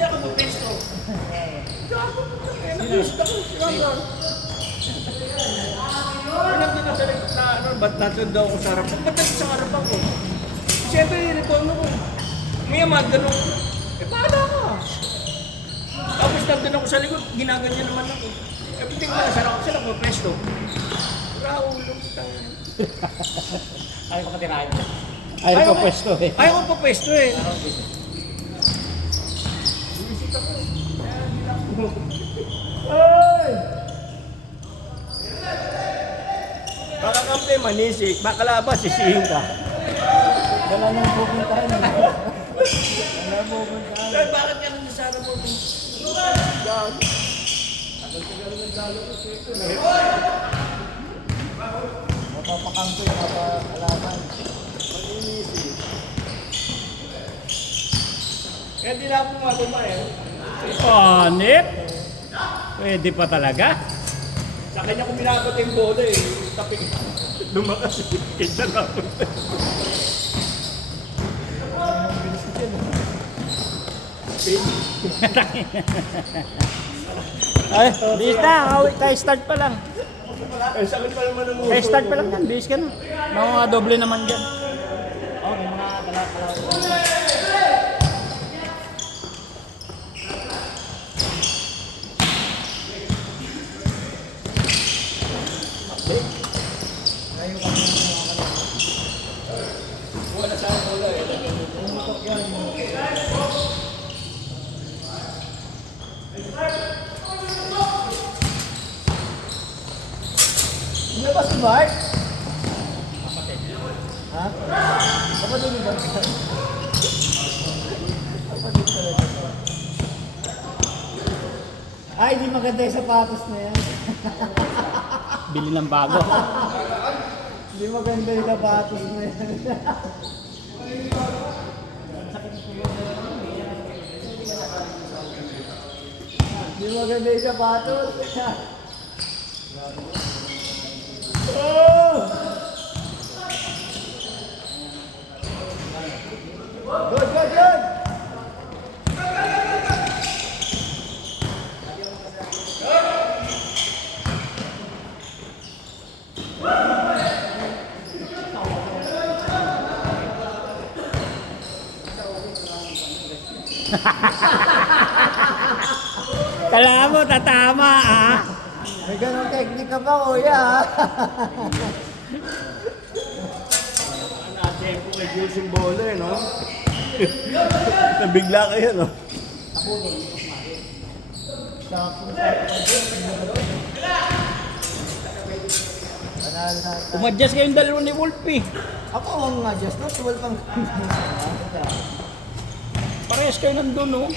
Siya ako mo pesto. Gago mo na kaya nag-gusto ako. Walang din na ano, ba't natunda ako sa harapan? Ba't natin sa harapan ko? Siyempre, return ako. May ganun. Paano ka? Tapos nandun ako sa likod, ginaganyan naman ako. Tingnan ko na, sarap sila po pesto. Raulong tayo. Ayaw ko matirahin. Ayaw ko pwesto eh. Ayaw ko pa pwesto eh. Ay! Makakampi, manisik. Makalabas, sisihin ka. Wala nang pupuntahan eh. Wala pupuntahan. Ay, bakit ka nang nasara mo? Yan. Tagal-tagal ng dalo ko siya ito. Mapapakampo yung mapakalaman. Manisik. Kaya di na ako mababa eh. Oh, Nick? Pwede pa talaga? Sa kanya ko binabot yung bola eh. Tapik. Lumakas eh. Kaya na ako. Ay, bis na. Kaya start pa lang. Eh, sakit pa naman ang uso. Kaya start pa lang yan. Bis ka na. Mga doble naman dyan. Oh, may mga kalaw-kalaw. Wala sa akin bola eh. Ano ba si Mark? Ha? Kapatid mo ba? Kapatid talaga. Ay, di maganda yung sapatos na yan. Bili ng bago. Di maganda yung sapatos na yan. Di maganda yung sapatos. Oh! Good, good, good! Kala mo, tatama ah. May ganong teknika ba, kuya? Na-tempo kay Jules yung bola eh, no? Nabigla kayo, no? Umadjust kayong dalawa ni Wolfie. Ako ang adjust no, tuwal pang Parehas kayo nandun, no?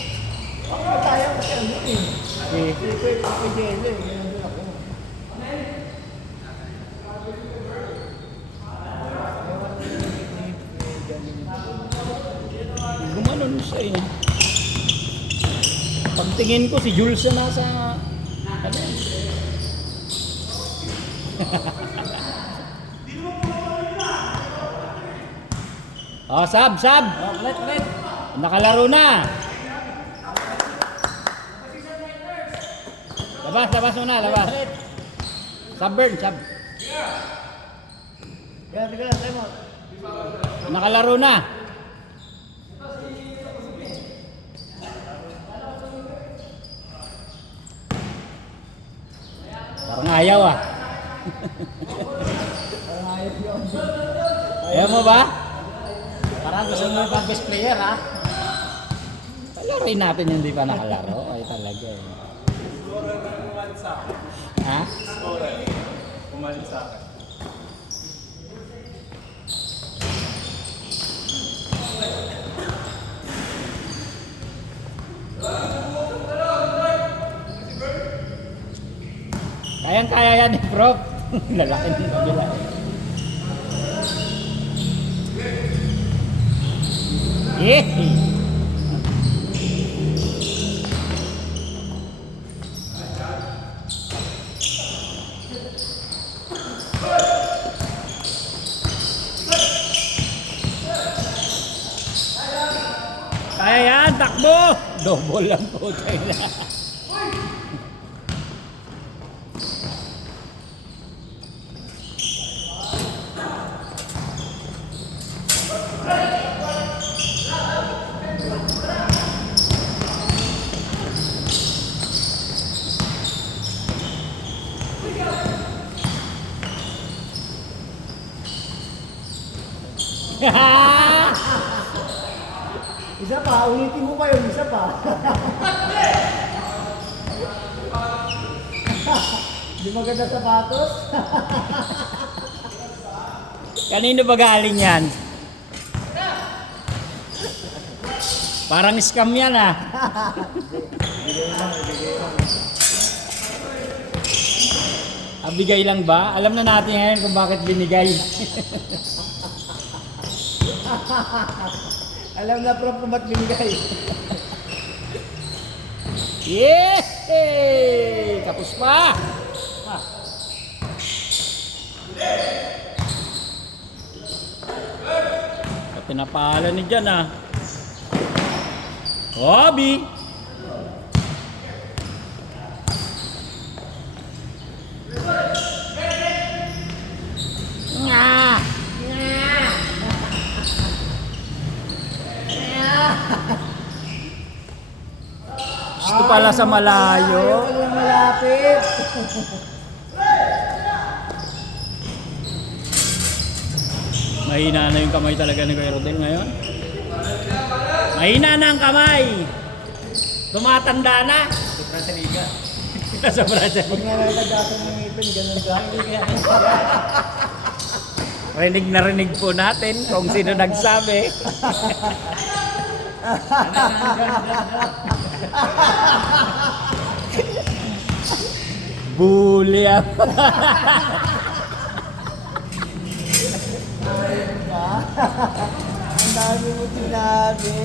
Ako mataya kasi ano eh. Eh, Pwede jele, ganun ako. gumanon siya eh. Pagtingin ko si Jules na nasa... Ano? Oh, sab! Oh, let. Nakalaro na! Labas muna, labas. Sub-burn, sub. Kaya, teka lang, try mo. Nakalaro na. Parang ayaw ah. Parang ayos yun. Ayaw mo ba? Parang gusto mo yung best player, ha? Palaroin natin yung di pa nakalaro. Ay talaga eh. Ha? Kumalit sa akin. Kayang-kaya yan ni Prof. Lalaki ng kabila. Yeah! Kaya yan, takbo! Double lang po tayo na. Isa pa, ulitin mo pa yun, isa pa. Di maganda sapatos? Kanino ba galing yan? Parang scam yan ah. Bigay lang ba? Alam na natin ngayon kung bakit binigay. Alam na prof kung ba't binigay. Yay! Kapos pa! Pinapala ni dyan ah. Hobby! Nga! Gusto pala sa malayo. Ayaw pala malapit. Mahina na yung kamay talaga ni Kuya Rodel ngayon. Mahina na ang kamay. Tumatanda na. Sobra sa liga. Sa Brazil. Pag nga nagkagasan ng ngipin, ganun ka. Rinig na rinig po natin kung sino nagsabi. Bully ako. Ang dami mo sinabi.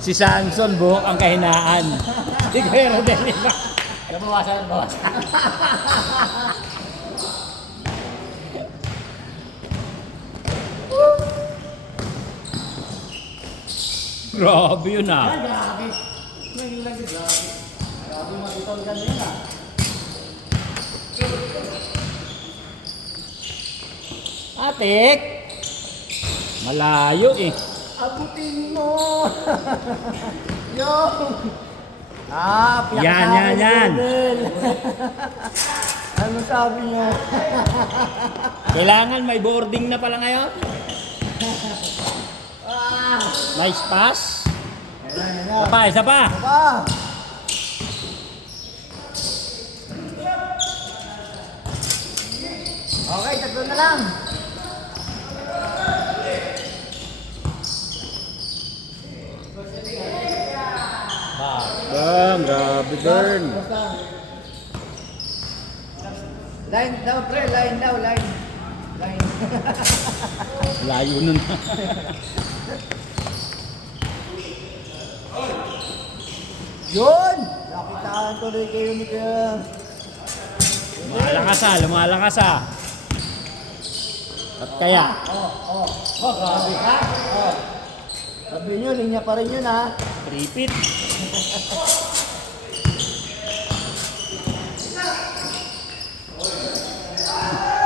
Si Samson buhok ang kahinaan. Si Kuya Rodel iba. Bawasan. Grabe yun ah. Grabe. Ngayon lang yun, grabe. Grabe matitol ka na yun ah. Atik! Malayo eh. Abutin mo! Yung! Piyak Yan, sa yan, akin, yan. Rodel. Ano sabi niya? Kailangan may boarding na pala ngayon. Nice pass. Yan. Isa pa. Pa! Okay, tatlo na lang. Grabe burn. Line daw, pre. Line daw, line. Line. Layo nun. Yun! Nakitaan tuloy kayo ni Kuya. Lumalakas ah. At kaya, Grabe ka? Sabi nyo, linya pa rin yun ha. tripit.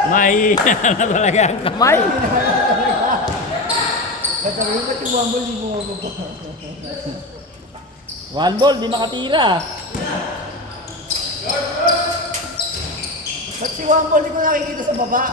Mahina na talaga ang kamay. Sabi nyo, ba't yung wambol di mo mababa? One ball, di makatira. Ba't si wambol di ko nakikita sa baba?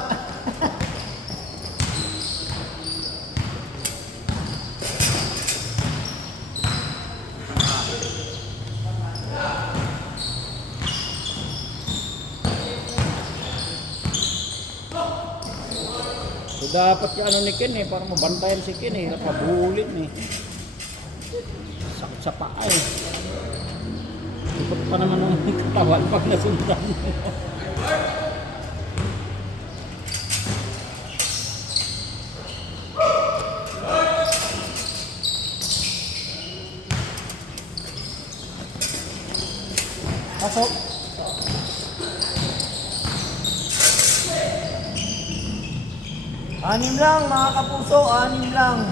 So dapat yung ano ni Ken eh, para mabantayan si Ken eh, napabulit eh. Sakit sa paa eh. Ikot pa naman ang katawan pag nasundan mo. Pasok. Anim lang mga kapuso, anim lang.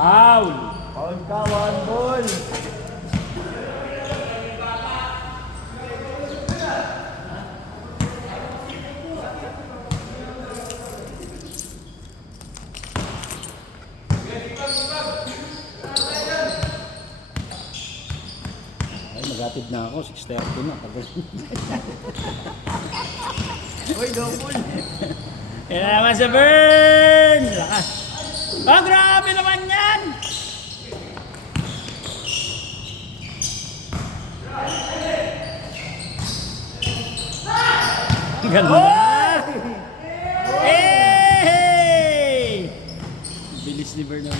Foul. Paul ka, 1 ball. Ay, magatid na ako. 6:30 na. Tapos. Uy, double. Yan na naman sa burn! Lakas. Oh, grabe naman yan! Ganda! Hey! Bilis ni Vernon.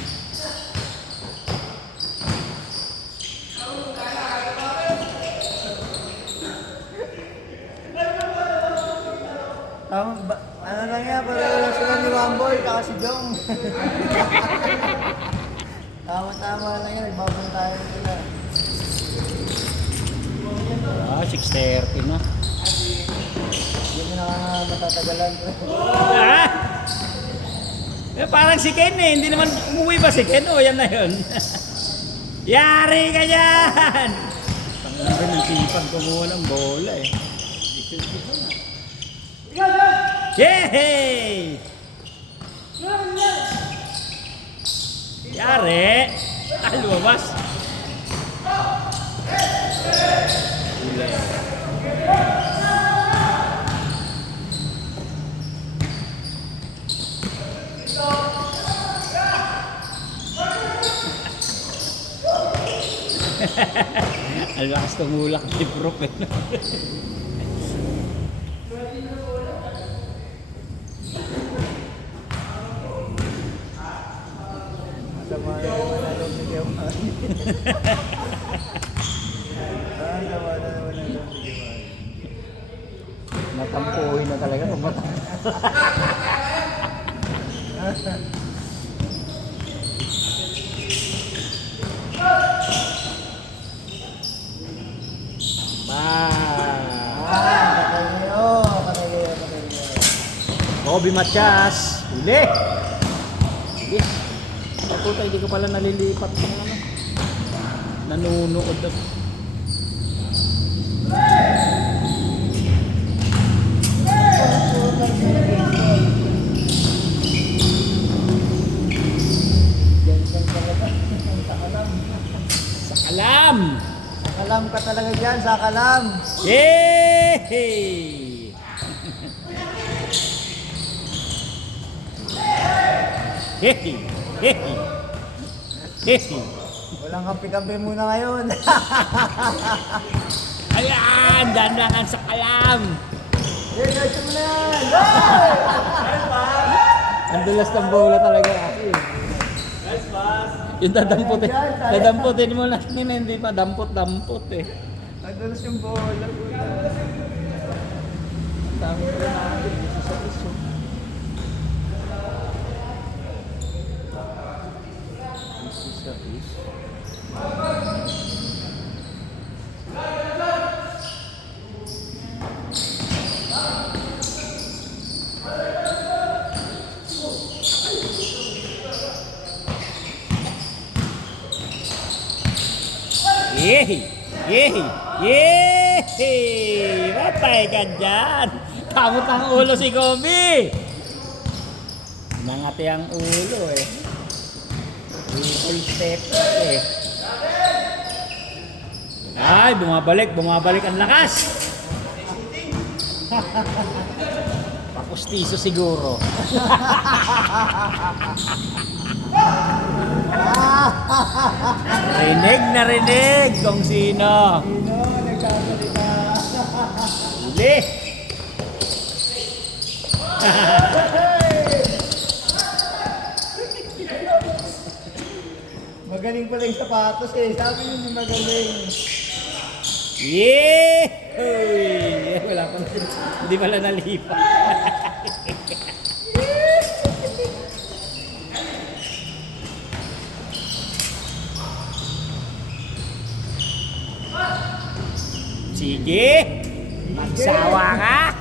Ano lang yan, pareho lang sila ni Wamboy, kaka si Jong. Tama-tama lang yan, nagbabantayan sila. Ah, 6:30 na. Hindi mo na matatagalan. Ah! Eh, parang si Ken eh. Hindi naman umuwi ba si Ken? O, yan na yun. Yari ka dyan! Tanggal ng sipag kumuha ng bola eh. Yay! Yari! Ah, lumabas. Uli. Ang lakas tumulak ni Prof eh. Sama na naman na loob ni Diamond. Sama na naman na loob ni Diamond. Natampuhin na talaga pag matampo. Kobe Matias. Huli. Yes. Ay puta, hindi ko pala nalilipat ng ano. Nanunood na. Sa kalam. Sakalam ka talaga dyan, sakalam. Yay! Hehe! Hehe! Hehe! Walang kampi-kampi muna ngayon. Ayan! Dandangan sa kalam! Hey, guys, mo na yan! Ang dulas ng bola talaga kasi. Yung dadamputin mo na hindi pa dampot eh. Nagdalas yung bola. Ang dami ko natin. Isa sa iso. Isa sa iso. Yehey! Yehey! Yehey! Matay ka dyan! Kamot ang ulo si Kobe! Nangati ang ulo eh. Full step eh. Ay, bumabalik ang lakas! Papustiso siguro. Rinig kung sino. Sino nagsasalita? Huli. Magaling pala yung sapatos eh. Sabi nyo yung magaling. Yeah! Wala pa. Hindi pala nalipat. Sige! Magsawa ka!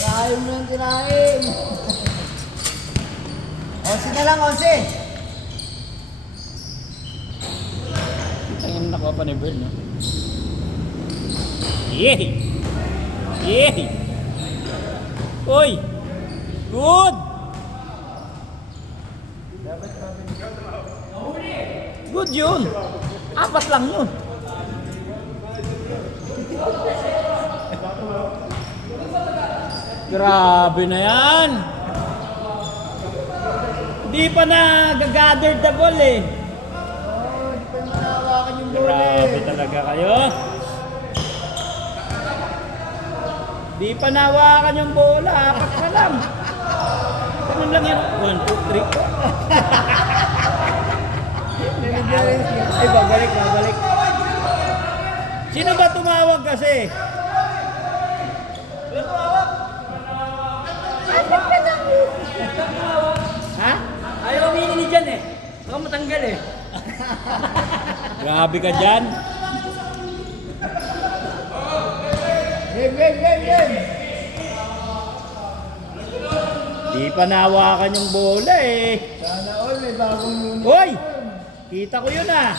Marami Ayaw mo nang tirahin. 11 na lang, 11. Tingin nakuha pa ni Bern, no? Yay! Yay! Uy! Good! Good yun! 4 lang yun. Grabe na yan! Di pa na gagather the ball eh. Oh, di pa nanawakan yung bola Grabe eh. talaga kayo. Di pa nawakan yung bola, 4 na lang. Ganun lang yan. 1, 2, 3. Ay, babalik, babalik. Sino ba tumawag kasi? Ha? Ayaw humingi dyan eh. Baka matanggal eh. Grabe ka dyan. Game, game, game, game. Di pa nawakan yung bola eh. Sana all, may bagong unit. Hoy! Kita ko yun ah.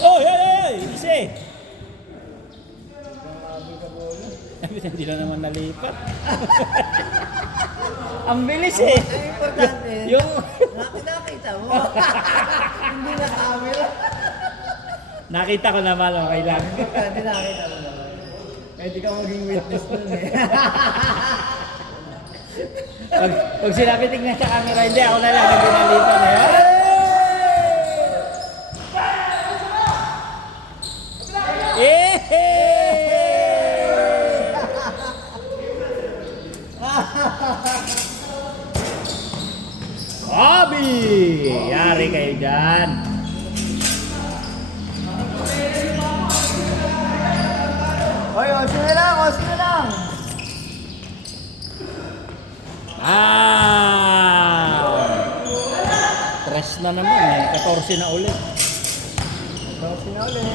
Oh, hey, hey! Isa eh. Hindi na naman nalipat. Ang bilis eh. Ang importante, Yung... nakita mo. Hindi na camera. Nakita ko naman, okay lang. Importante nakita mo naman. Pwede ka maging witness nun eh. Pag sinabi tingnan sa camera, hindi ako na lang ang ginalipan eh. Abi! Yari kayo dyan. Hoy, 11 na lang, 11 na lang. Tres na naman eh. 14 na ulit. 12 na ulit.